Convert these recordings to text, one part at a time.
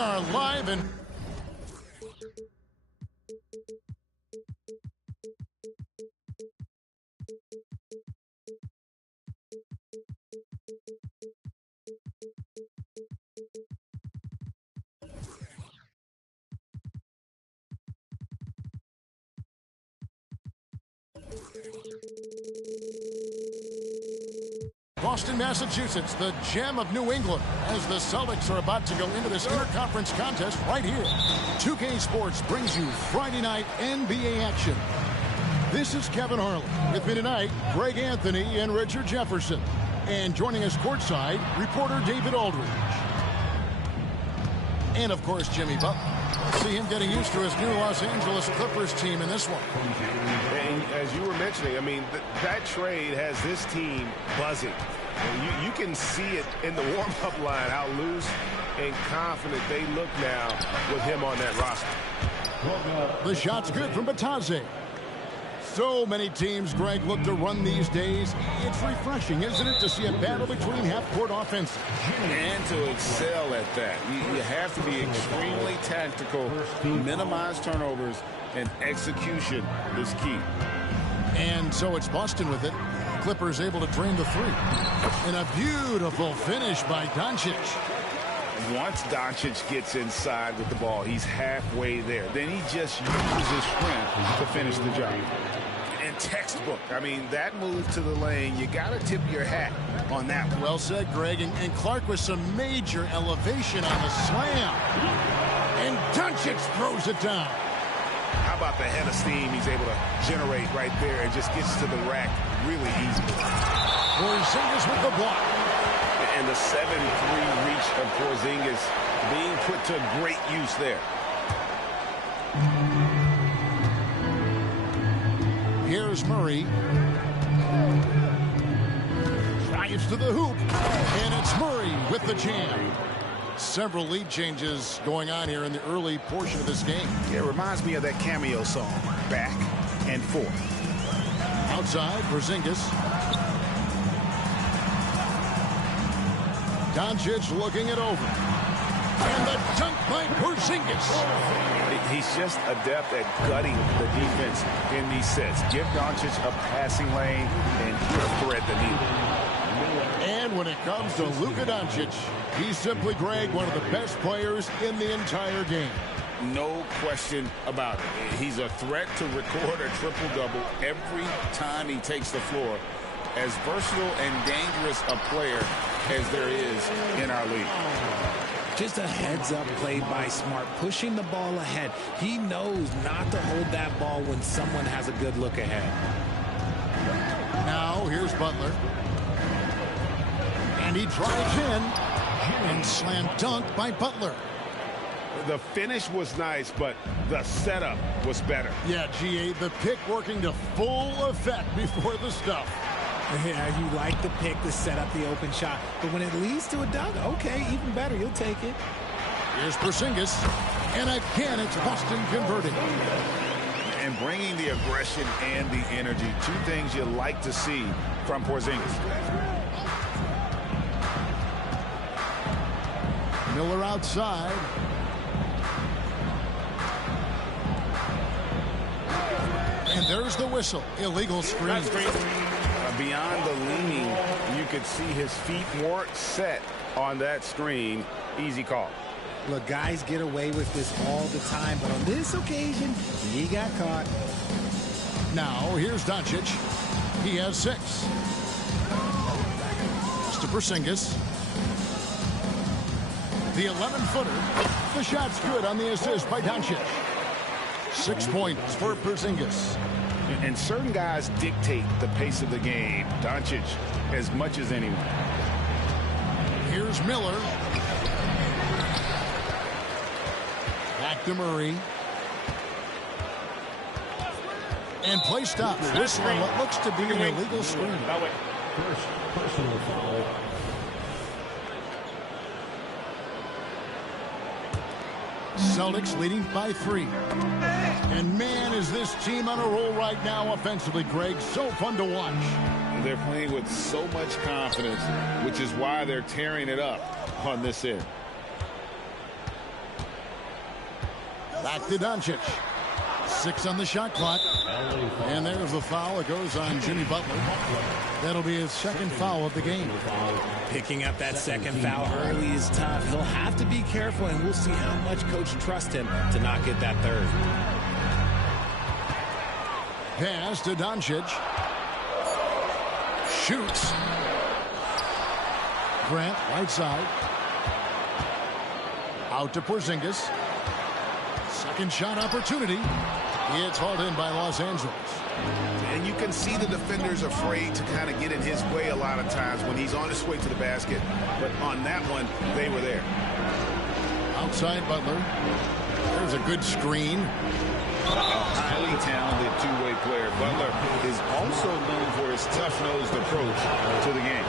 are live and Boston, Massachusetts, the gem of New England, as the Celtics are about to go into this interconference contest right here. 2K Sports brings you Friday night NBA action. This is Kevin Harlan. With me tonight, Greg Anthony and Richard Jefferson. And joining us courtside, reporter David Aldridge. And, of course, Jimmy Butler. See him getting used to his new Los Angeles Clippers team in this one. And as you were mentioning, I mean, that trade has this team buzzing. And you can see it in the warm-up line, how loose and confident they look now with him on that roster. The shot's good from Batadze. So many teams, Greg, look to run these days. It's refreshing, isn't it, to see a battle between half-court offenses? And to excel at that. You have to be extremely tactical, minimize turnovers, and execution is key. And so it's Boston with it. Clippers able to drain the three. And a beautiful finish by Doncic. Once Doncic gets inside with the ball, he's halfway there. Then he just uses his strength to finish the job. And textbook. I mean, that move to the lane, you got to tip your hat on that one. Well said, Greg. And Clark with some major elevation on the slam. And Doncic throws it down. How about the head of steam he's able to generate right there and just gets to the rack really easy. Porzingis with the block. And the 7-3 reach of Porzingis being put to great use there. Here's Murray. Drives to the hoop. And it's Murray with the jam. Several lead changes going on here in the early portion of this game. Yeah, it reminds me of that cameo song, Back and Forth. Outside, Porzingis. Doncic looking it over. And the dunk by Porzingis. He's just adept at gutting the defense in these sets. Give Doncic a passing lane, and he'll thread the needle. And when it comes to Luka Doncic, he's simply, Greg, one of the best players in the entire game. No question about it. He's a threat to record a triple-double every time he takes the floor. As versatile and dangerous a player as there is in our league. Just a heads-up play by Smart, pushing the ball ahead. He knows not to hold that ball when someone has a good look ahead. Now, here's Butler. And he drives in. And slam dunk by Butler. The finish was nice, but the setup was better. Yeah, GA, the pick working to full effect before the stuff. Yeah, you like the pick to set up the open shot. But when it leads to a dunk, okay, even better. You'll take it. Here's Porzingis. And again, it's Boston converting. And bringing the aggression and the energy. Two things you like to see from Porzingis. Miller outside. And there's the whistle. Illegal screen. Beyond the leaning, you could see his feet weren't set on that screen. Easy call. Look, guys get away with this all the time, but on this occasion, he got caught. Now, here's Doncic. He has 6. To Porzingis. The 11-footer. The shot's good on the assist by Doncic. 6 points for Porzingis. And certain guys dictate the pace of the game. Doncic as much as anyone. Here's Miller. Back to Murray. And play stops. This one, what looks to be an illegal screen. First personal foul. Celtics leading by 3. And man, is this team on a roll right now offensively, Greg. So fun to watch. They're playing with so much confidence, which is why they're tearing it up on this end. Back to Doncic. 6 on the shot clock. And there's the foul. It goes on Jimmy Butler. That'll be his second foul of the game. Picking up that second foul early is tough. He'll have to be careful, and we'll see how much coach trusts him to not get that third. Pass to Doncic. Shoots. Grant, right side. Out to Porzingis. Second shot opportunity. It's hauled in by Los Angeles. And you can see the defenders afraid to kind of get in his way a lot of times when he's on his way to the basket. But on that one, they were there. Outside Butler. There's a good screen. A highly talented two-way player. Butler is also known for his tough-nosed approach to the game.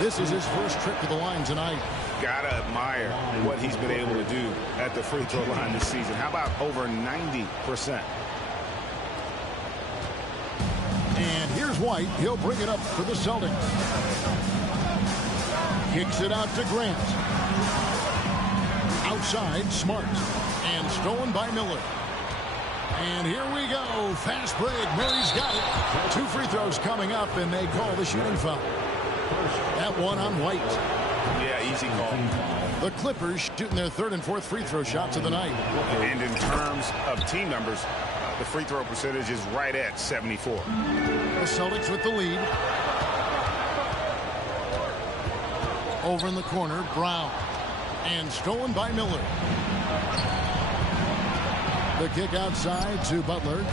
This is his first trip to the line tonight. Gotta admire what he's been able to do at the free throw line this season. How about over 90%? And here's White. He'll bring it up for the Celtics. Kicks it out to Grant. Outside, Smart. And stolen by Miller. And here we go. Fast break. Murray's got it. 2 free throws coming up, and they call the shooting foul. That one on White. Yeah, easy call. The Clippers shooting their 3rd and 4th free throw shots of the night. And in terms of team numbers, the free throw percentage is right at 74. The Celtics with the lead. Over in the corner, Brown. And stolen by Miller. The kick outside to Butler.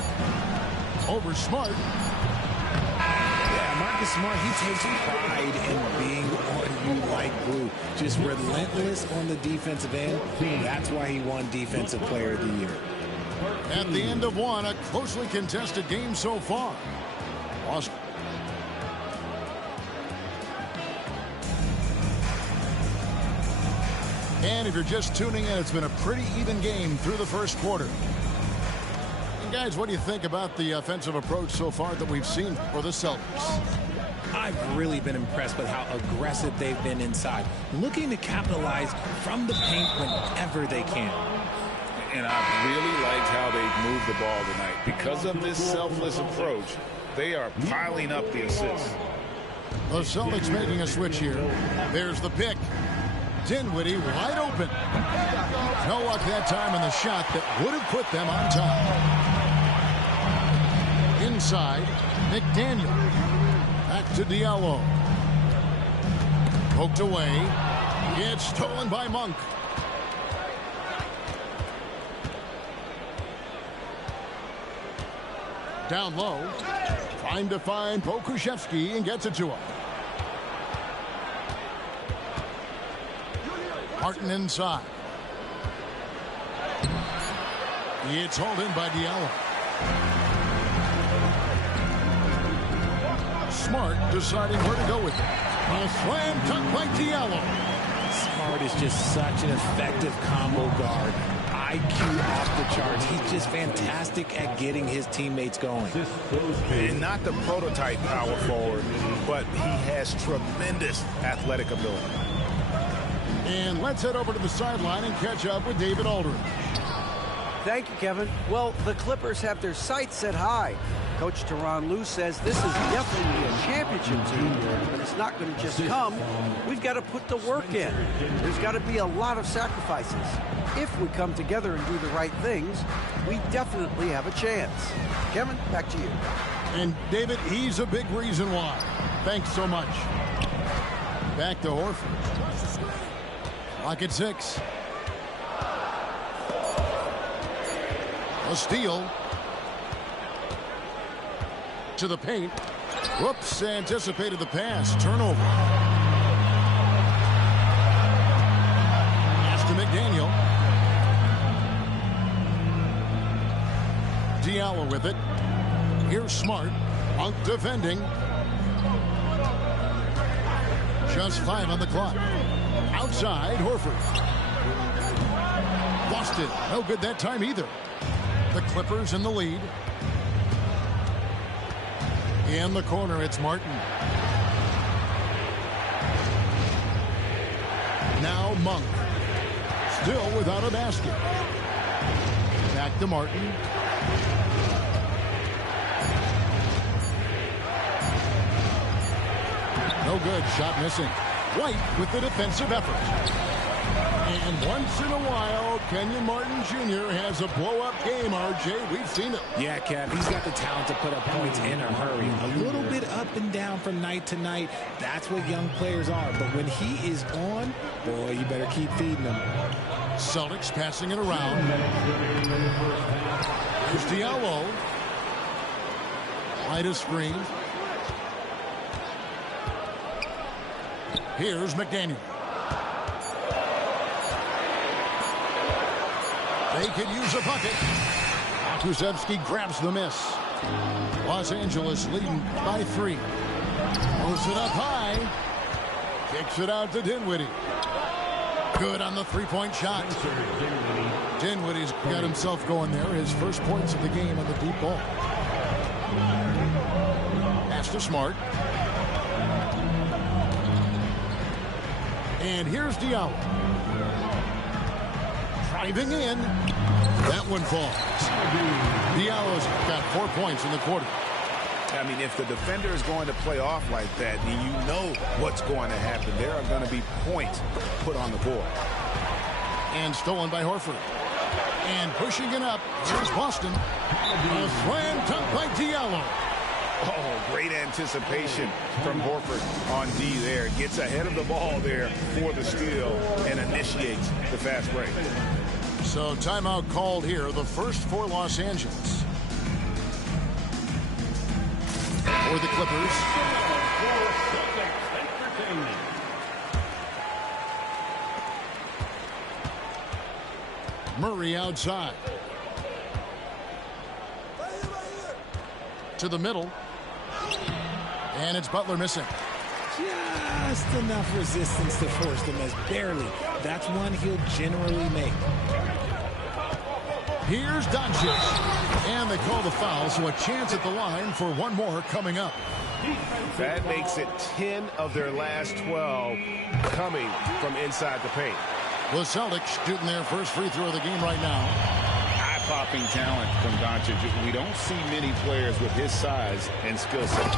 Over Smart. Yeah, Marcus Smart, he takes pride in being on you like glue. Just relentless on the defensive end. That's why he won Defensive Player of the Year. At the end of one, a closely contested game so far. Austin. And if you're just tuning in, it's been a pretty even game through the first quarter. And guys, what do you think about the offensive approach so far that we've seen for the Celtics? I've really been impressed with how aggressive they've been inside, looking to capitalize from the paint whenever they can. And I really liked how they've moved the ball tonight. Because of this selfless approach, they are piling up the assists. The Celtics making a switch here. There's the pick. Dinwiddie wide open. No luck that time in the shot that would have put them on top. Inside, McDaniel. Back to Diallo. Poked away. It's stolen by Monk. Down low. Trying to find Pokusevski and gets it to him. Martin inside. It's hauled in by Diallo. Smart deciding where to go with it. A slam dunk by Diallo. Smart is just such an effective combo guard. IQ off the charts. He's just fantastic at getting his teammates going. And not the prototype power forward, but he has tremendous athletic ability. And let's head over to the sideline and catch up with David Aldridge. Thank you, Kevin. Well, the Clippers have their sights set high. Coach Tyronn Lue says this is definitely a championship team, but it's not going to just come. We've got to put the work in. There's got to be a lot of sacrifices. If we come together and do the right things, we definitely have a chance. Kevin, back to you. And David, he's a big reason why. Thanks so much. Back to Horford. Clock at 6. A steal. To the paint. Whoops, anticipated the pass. Turnover. Pass to McDaniel. Diallo with it. Here's Smart. Monk defending. Just 5 on the clock. Outside, Horford. Lost it. No good that time either. The Clippers in the lead. In the corner, it's Martin. Now Monk. Still without a basket. Back to Martin. No good. Shot missing. White with the defensive effort. And once in a while, Kenyon Martin Jr. has a blow-up game, RJ. We've seen it. Yeah, Kev, he's got the talent to put up points in a hurry. A little bit up and down from night to night. That's what young players are. But when he is on, boy, you better keep feeding him. Celtics passing it around. Here's Diallo. Wide of screen. Here's McDaniel. They could use a bucket. Krzyzewski grabs the miss. Los Angeles leading by 3. Moves it up high. Kicks it out to Dinwiddie. Good on the three-point shot. Dinwiddie's got himself going there. His first points of the game on the deep ball. Pass to Smart. And here's Diallo. Driving in. That one falls. Diallo's got 4 points in the quarter. I mean, if the defender is going to play off like that, then you know what's going to happen. There are going to be points put on the board. And stolen by Horford. And pushing it up. Here's Boston. A slam dunk by Diallo. Oh, great anticipation from Horford on D there. Gets ahead of the ball there for the steal and initiates the fast break. So timeout called here. The first for Los Angeles. For the Clippers. Murray outside. To the middle. And it's Butler missing. Just enough resistance to force them as barely. That's one he'll generally make. Here's Doncic. And they call the foul, so a chance at the line for one more coming up. That makes it 10 of their last 12 coming from inside the paint. The Celtics shooting their first free throw of the game right now. Eye-popping talent from Doncic. We don't see many players with his size and skill set.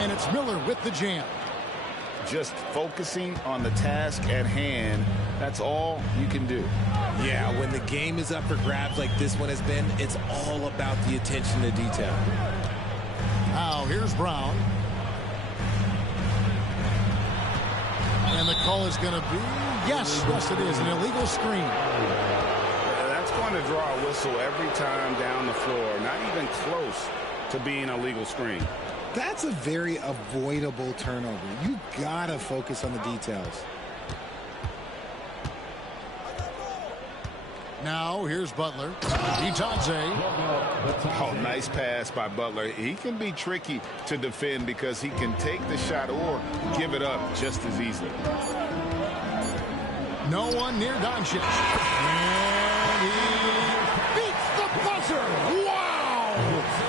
And it's Miller with the jam. Just focusing on the task at hand, that's all you can do. Yeah, when the game is up for grabs like this one has been, it's all about the attention to detail. Now, here's Brown. And the call is going to be, yes, it is, an illegal screen. That's going to draw a whistle every time down the floor. Not even close to being a legal screen. That's a very avoidable turnover. You got to focus on the details. Now, here's Butler. Itadze. Oh, nice pass by Butler. He can be tricky to defend because he can take the shot or give it up just as easily. No one near Doncic. And he beats the buzzer. Wow!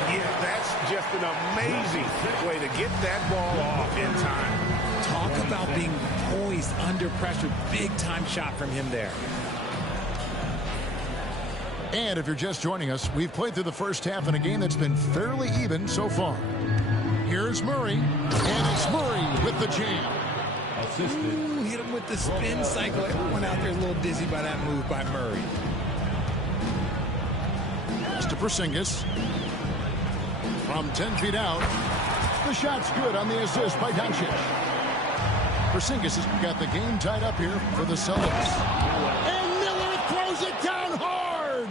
Yeah, that's just an amazing way to get that ball off in time. Talk about being poised under pressure. Big time shot from him there. And if you're just joining us, we've played through the first half in a game that's been fairly even so far. Here's Murray, and it's Murray with the jam. Ooh, hit him with the spin cycle. Everyone out there is a little dizzy by that move by Murray. Pass to Porzingis. From 10 feet out. The shot's good on the assist by Doncic. Porzingis has got the game tied up here for the Celtics. And Miller throws it down hard.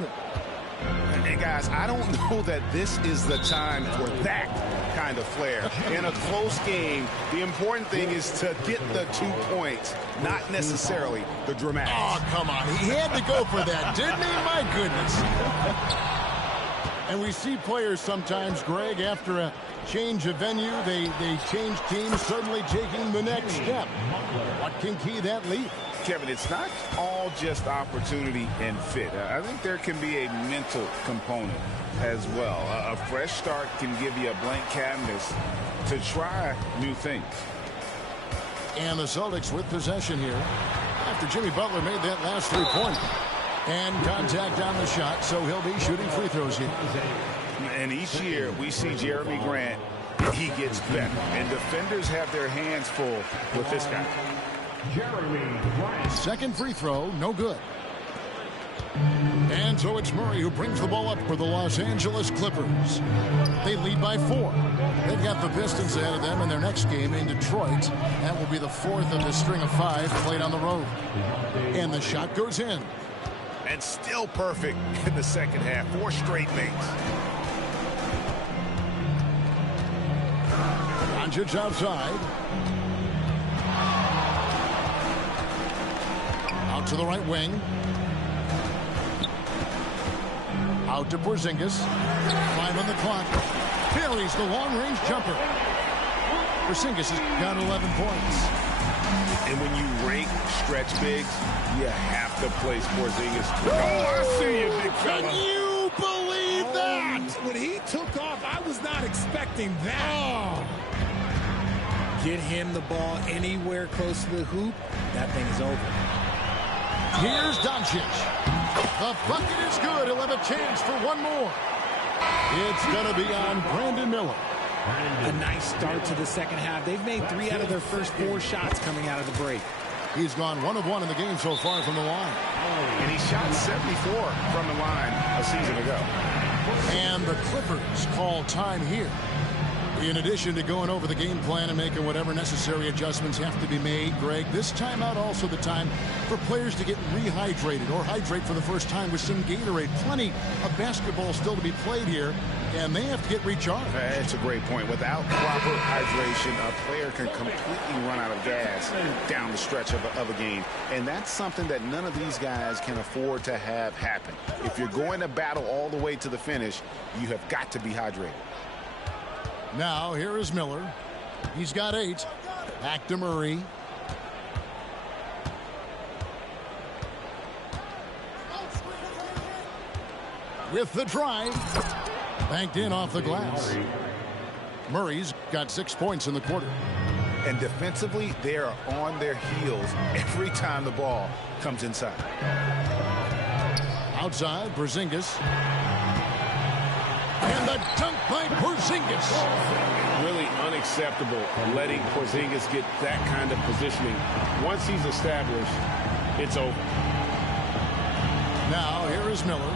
And guys, I don't know that this is the time for that kind of flair. In a close game, the important thing is to get the 2 points, not necessarily the dramatics. Oh, come on. He had to go for that, didn't he? My goodness. And we see players sometimes, Greg, after a change of venue, they change teams, suddenly taking the next step. What can key that leap? Kevin, it's not all just opportunity and fit. I think there can be a mental component as well. A fresh start can give you a blank canvas to try new things. And the Celtics with possession here after Jimmy Butler made that last 3-pointer. And contact on the shot, so he'll be shooting free throws here. And each year we see Jeremy Grant, he gets better. And defenders have their hands full with this guy. Second free throw, no good. And so it's Murray who brings the ball up for the Los Angeles Clippers. They lead by 4. They've got the Pistons ahead of them in their next game in Detroit. That will be the 4th of the string of 5 played on the road. And the shot goes in. And still perfect in the second half. 4 straight makes. Doncic outside. Out to the right wing. Out to Porzingis. 5 on the clock. Buries the long-range jumper. Porzingis has got 11 points. And when you rank stretch bigs, you have to place Porzingis. Oh, I see you, big fella. Can you believe that? When he took off, I was not expecting that. Get him the ball anywhere close to the hoop, that thing is over. Here's Doncic. The bucket is good. He'll have a chance for one more. It's going to be on Brandon Miller. A nice start to the second half. They've made 3 out of their first 4 shots coming out of the break. He's gone 1 of 1 in the game so far from the line. And he shot 74 from the line a season ago. And the Clippers call time here. In addition to going over the game plan and making whatever necessary adjustments have to be made, Greg, this timeout also the time for players to get rehydrated or hydrate for the first time with some Gatorade. Plenty of basketball still to be played here, and they have to get recharged. That's a great point. Without proper hydration, a player can completely run out of gas down the stretch of a game. And that's something that none of these guys can afford to have happen. If you're going to battle all the way to the finish, you have got to be hydrated. Now, here is Miller. He's got 8. Back to Murray. With the drive. Banked in off the glass. Murray's got 6 points in the quarter. And defensively, they are on their heels every time the ball comes inside. Outside, Porzingis. And the dunk by Porzingis. Really unacceptable letting Porzingis get that kind of positioning. Once he's established, it's over. Now, here is Miller.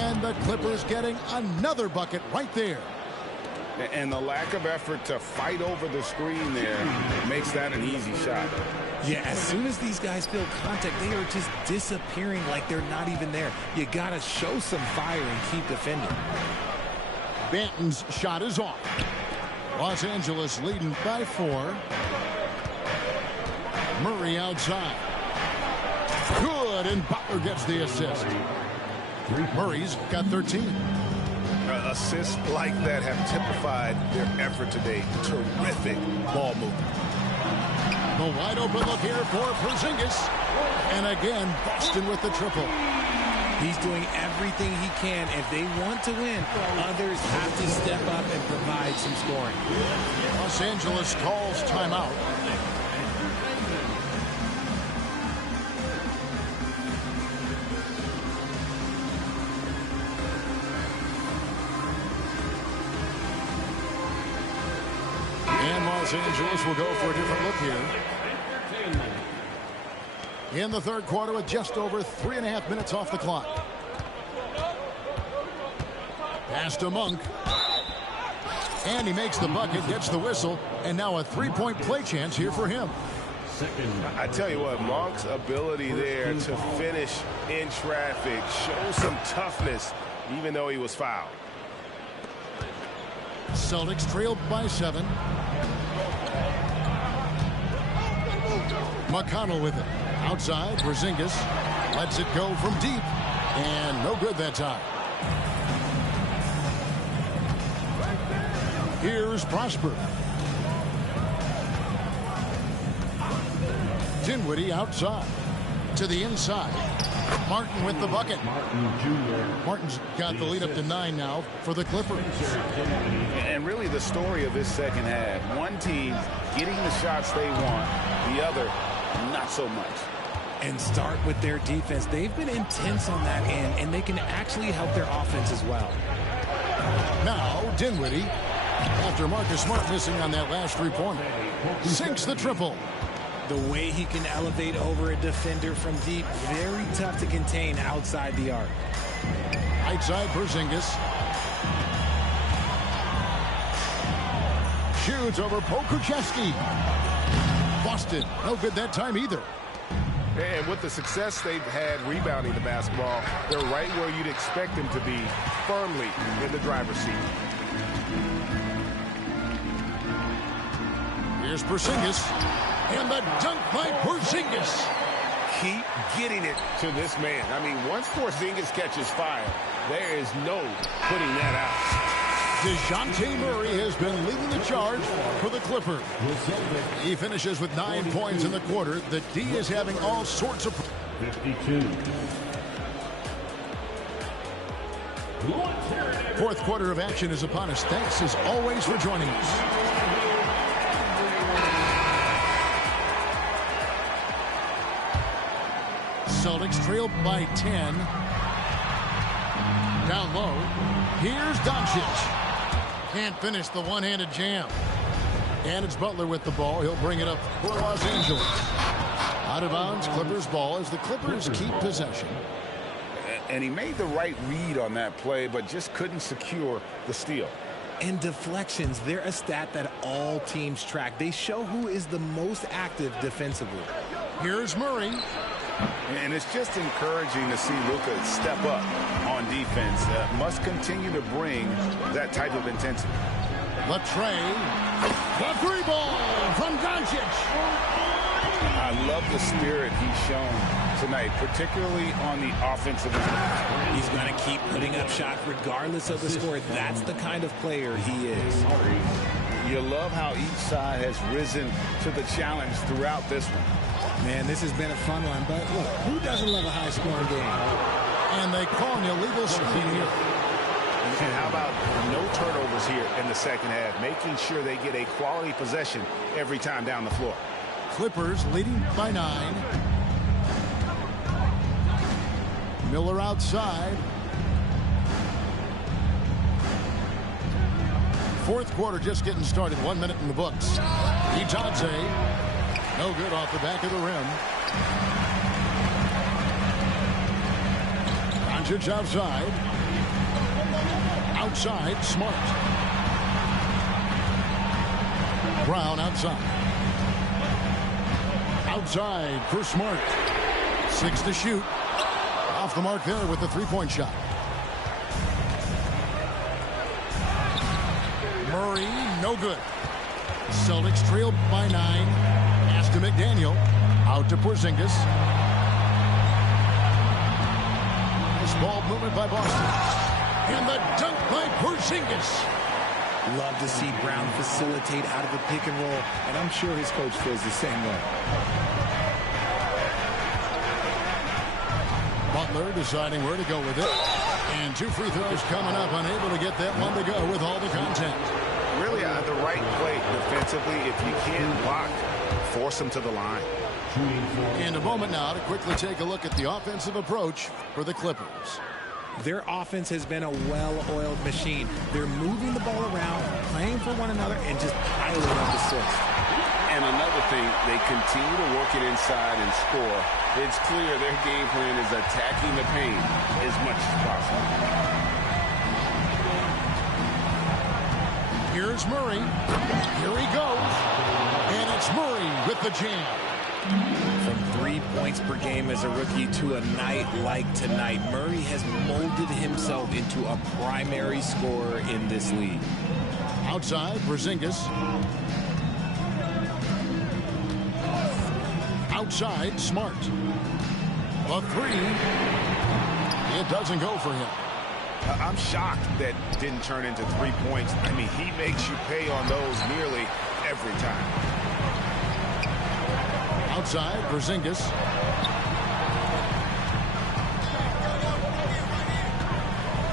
And the Clippers getting another bucket right there. And the lack of effort to fight over the screen there makes that an easy shot. Yeah, as soon as these guys feel contact, they are just disappearing like they're not even there. You got to show some fire and keep defending. Banton's shot is off. Los Angeles leading by 4. Murray outside. Good, and Butler gets the assist. Murray's got 13. Assists like that have typified their effort today. Terrific ball movement. The wide open look here for Porzingis. And again, Boston with the triple. He's doing everything he can. If they want to win, others have to step up and provide some scoring. Los Angeles calls timeout. And Los Angeles will go for a different look here. In the third quarter with just over 3.5 minutes off the clock. Pass to Monk. And he makes the bucket, gets the whistle, and now a 3-point play chance here for him. I tell you what, Monk's ability there to finish in traffic shows some toughness, even though he was fouled. Celtics trailed by 7. McConnell with it. Outside, Porzingis lets it go from deep. And no good that time. Here's Prosper. Dinwiddie outside. To the inside. Martin with the bucket. Martin's got the lead up to 9 now for the Clippers. And really the story of this second half. One team getting the shots they want, the other not so much. And start with their defense. They've been intense on that end, and they can actually help their offense as well. Now, Dinwiddie, after Marcus Smart missing on that last three-pointer, sinks the triple. The way he can elevate over a defender from deep, very tough to contain outside the arc. Right side, Porzingis. Shoots over Pokuševski. Boston, no good that time either. And with the success they've had rebounding the basketball, they're right where you'd expect them to be, firmly in the driver's seat. Here's Porzingis, and the dunk by Porzingis. Keep getting it to this man. I mean, once Porzingis catches fire, there is no putting that out. DeJounte Murray has been leading the charge for the Clippers. He finishes with 9 points in the quarter. The D is having all sorts of... 52. Fourth quarter of action is upon us. Thanks as always for joining us. Celtics trail by 10. Down low. Here's Doncic. Can't finish the one-handed jam. And it's Butler with the ball. He'll bring it up for Los Angeles. Out of bounds, Clippers ball as the Clippers keep possession. And he made the right read on that play, but just couldn't secure the steal. And deflections, they're a stat that all teams track. They show who is the most active defensively. Here's Murray. And it's just encouraging to see Luka step up on defense. Must continue to bring that type of intensity. The tray. The three ball from Doncic. I love the spirit he's shown tonight, particularly on the offensive end. He's going to keep putting up shots regardless of the score. That's the kind of player he is. You love how each side has risen to the challenge throughout this one. Man, this has been a fun one, but look, who doesn't love a high-scoring game? And they call an illegal screen here. And how about no turnovers here in the second half, making sure they get a quality possession every time down the floor. Clippers leading by 9. Miller outside. Fourth quarter just getting started. 1 minute in the books. Ijadze. No good off the back of the rim. Doncic outside. Outside, Smart. Brown outside. Outside for Smart. 6 to shoot. Off the mark there with the three-point shot. Murray, no good. Celtics trail by 9. Pass to McDaniel. Out to Porzingis. This ball movement by Boston. And the dunk by Porzingis. Love to see Brown facilitate out of the pick and roll, and I'm sure his coach feels the same way. Butler deciding where to go with it. And 2 free throws coming up, unable to get that one to go with all the content. Really the right play defensively. If you can block, force them to the line. And a moment now to quickly take a look at the offensive approach for the Clippers. Their offense has been a well-oiled machine. They're moving the ball around, playing for one another, and just piling up assists. And another thing, they continue to work it inside and score. It's clear their game plan is attacking the paint as much as possible. Here's Murray. Here he goes. And it's Murray with the jam. From 3 points per game as a rookie to a night like tonight, Murray has molded himself into a primary scorer in this league. Outside, Porzingis. Outside, Smart. A 3. It doesn't go for him. I'm shocked that didn't turn into 3 points. I mean, he makes you pay on those nearly every time. Outside, Porzingis.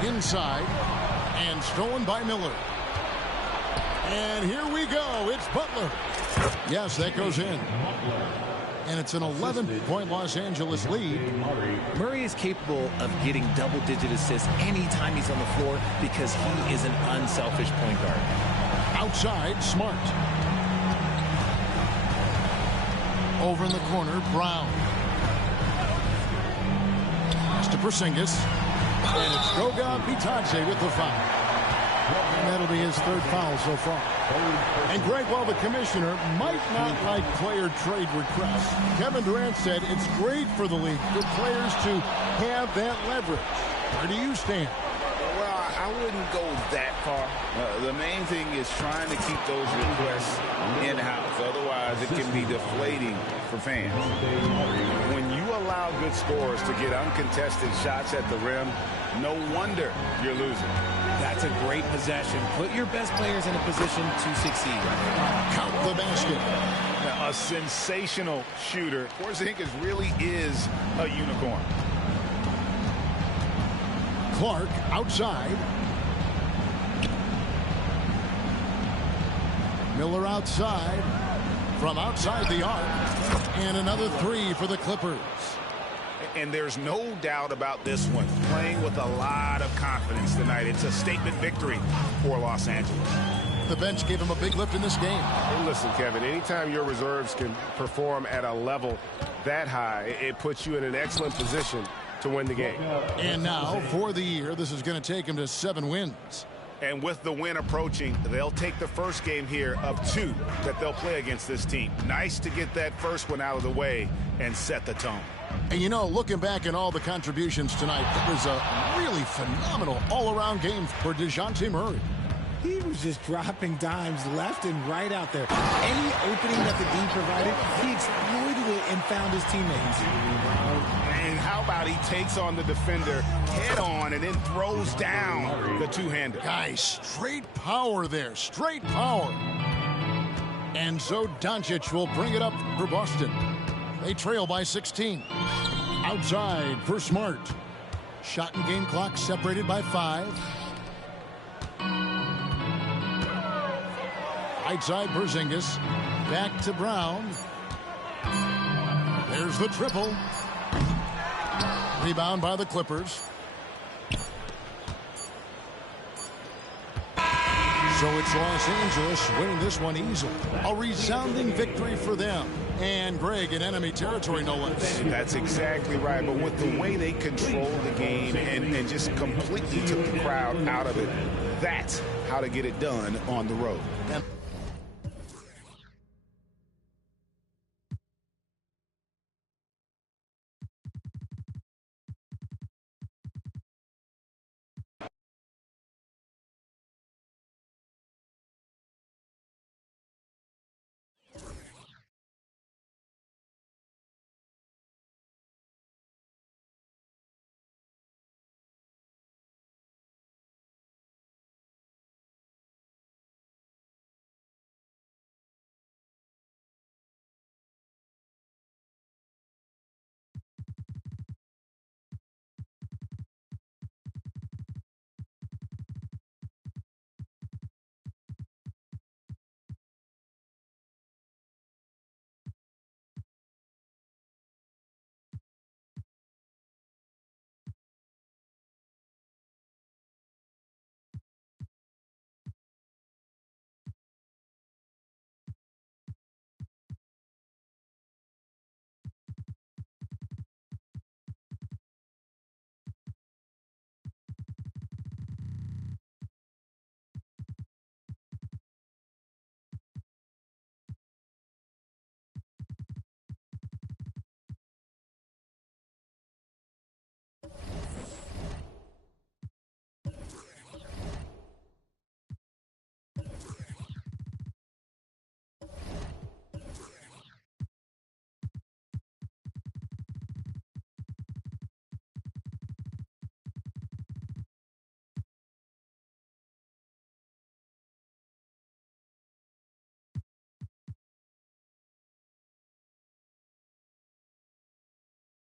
Inside, and stolen by Miller. And here we go. It's Butler. Yes, that goes in. And it's an 11-point Los Angeles lead. Murray is capable of getting double-digit assists anytime he's on the floor because he is an unselfish point guard. Outside, Smart. Over in the corner, Brown. Pass to Porzingis. And it's Goga Bitadze with the foul. And that'll be his third foul so far. And Greg, while the commissioner might not like player trade requests, Kevin Durant said it's great for the league for players to have that leverage. Where do you stand? Well, I wouldn't go that far. The main thing is trying to keep those requests in-house. Otherwise, it can be deflating for fans. When you allow good scorers to get uncontested shots at the rim, no wonder you're losing. That's a great possession. Put your best players in a position to succeed. Count the basket. A sensational shooter. Porzingis really is a unicorn. Clark outside. Miller outside. From outside the arc. And another three for the Clippers. And there's no doubt about this one. Playing with a lot of confidence tonight. It's a statement victory for Los Angeles. The bench gave him a big lift in this game. Well, listen, Kevin, anytime your reserves can perform at a level that high, it puts you in an excellent position to win the game. And now, for the year, this is going to take him to 7 wins. And with the win approaching, they'll take the first game here of 2 that they'll play against this team. Nice to get that first one out of the way and set the tone. And you know, looking back at all the contributions tonight, it was a really phenomenal all-around game for DeJounte Murray. He was just dropping dimes left and right out there. Any opening that the D provided, he exploited it and found his teammates. And how about he takes on the defender head on and then throws down the two-hander. Guys, straight power there, straight power. And so Doncic will bring it up for Boston. They trail by 16. Outside for Smart. Shot and game clock separated by 5. Outside Porzingis. Back to Brown. There's the triple. Rebound by the Clippers. So it's Los Angeles winning this one easily. A resounding victory for them. And Greg in enemy territory, no less. That's exactly right. But with the way they controlled the game and just completely took the crowd out of it, that's how to get it done on the road. And